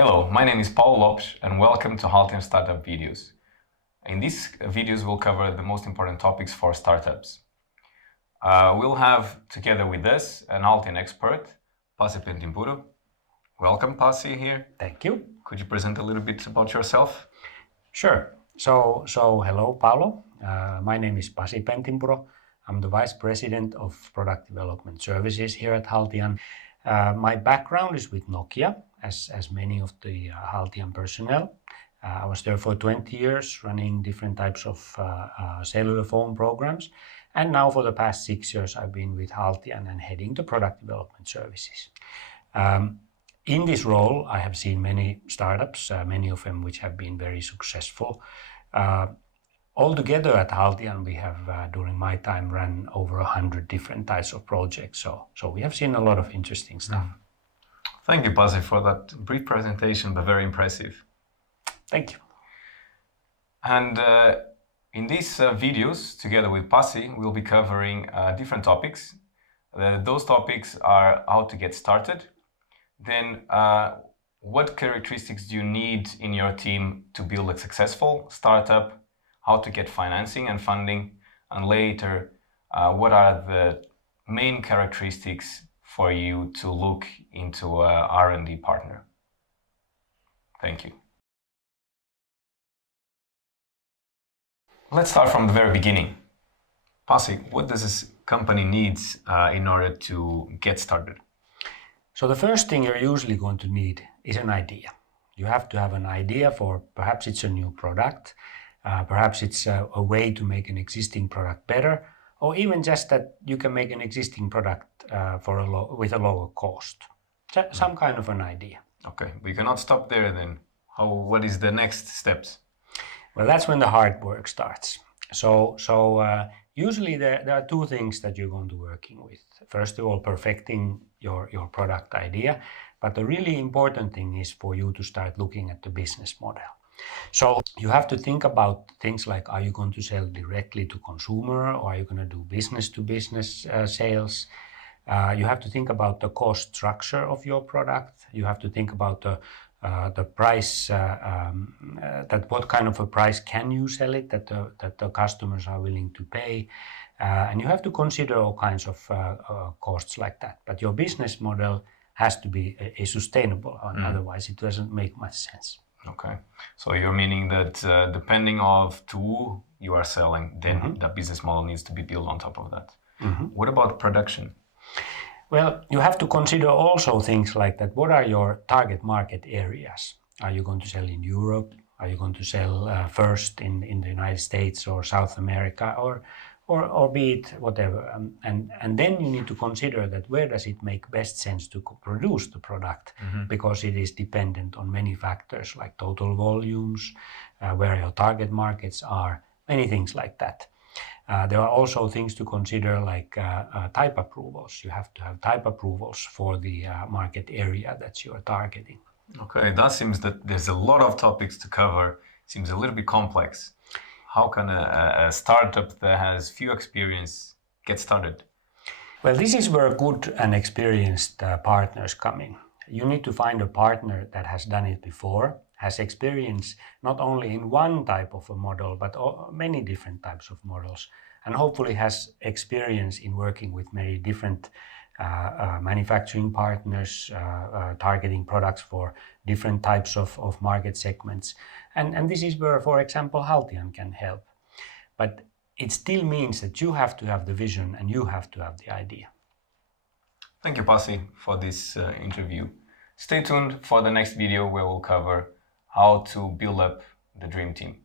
Hello, my name is Paulo Lopes and welcome to Haltian Startup videos. In these videos we'll cover the most important topics for startups. We'll have together with us an Haltian expert, Pasi Pentinpuro. Welcome, Pasi, here. Thank you. Could you present a little bit about yourself? Sure. So hello, Paulo. My name is Pasi Pentinpuro. I'm the Vice President of Product Development Services here at Haltian. My background is with Nokia, as many of the Haltian personnel. I was there for 20 years running different types of cellular phone programs. And now for the past 6 years, I've been with Haltian and heading the product development services. In this role, I have seen many startups, many of them which have been very successful. Altogether at Haltian, we have, during my time, run over 100 different types of projects. So we have seen a lot of interesting stuff. Thank you, Pasi, for that brief presentation, but very impressive. Thank you. And in these videos, together with Pasi, we'll be covering different topics. Those topics are how to get started, then what characteristics do you need in your team to build a successful startup, how to get financing and funding, and later, what are the main characteristics for you to look into a R&D partner. Thank you. Let's start from the very beginning. Pasi, what does this company needs in order to get started? So the first thing you're usually going to need is an idea. You have to have an idea for perhaps it's a new product, perhaps it's a way to make an existing product better, or even just that you can make an existing product with a lower cost. Some kind of an idea. Okay, we cannot stop there then. What is the next steps? Well, that's when the hard work starts. So usually there are two things that you're going to be working with. First of all, perfecting your product idea, but the really important thing is for you to start looking at the business model. So you have to think about things like, are you going to sell directly to consumer, or are you going to do business to business sales? You have to think about the cost structure of your product. You have to think about the price, that what kind of a price can you sell it, that the customers are willing to pay. And you have to consider all kinds of costs like that. But your business model has to be a sustainable one, otherwise it doesn't make much sense. Okay, so you're meaning that depending of to who you are selling, then the business model needs to be built on top of that. What about production? Well, you have to consider also things like that. What are your target market areas? Are you going to sell in Europe? Are you going to sell first in the United States or South America, or be it whatever? And then you need to consider that where does it make best sense to produce the product, because it is dependent on many factors like total volumes, where your target markets are, many things like that. There are also things to consider like type approvals. You have to have type approvals for the market area that you are targeting. Okay, that seems that there's a lot of topics to cover. Seems a little bit complex. How can a startup that has few experience get started? Well, this is where good and experienced partners come in. You need to find a partner that has done it before, has experience not only in one type of a model, but many different types of models, and hopefully has experience in working with many different manufacturing partners, targeting products for different types of market segments. And this is where, for example, Haltian can help. But it still means that you have to have the vision and you have to have the idea. Thank you, Pasi, for this interview. Stay tuned for the next video where we'll cover how to build up the dream team.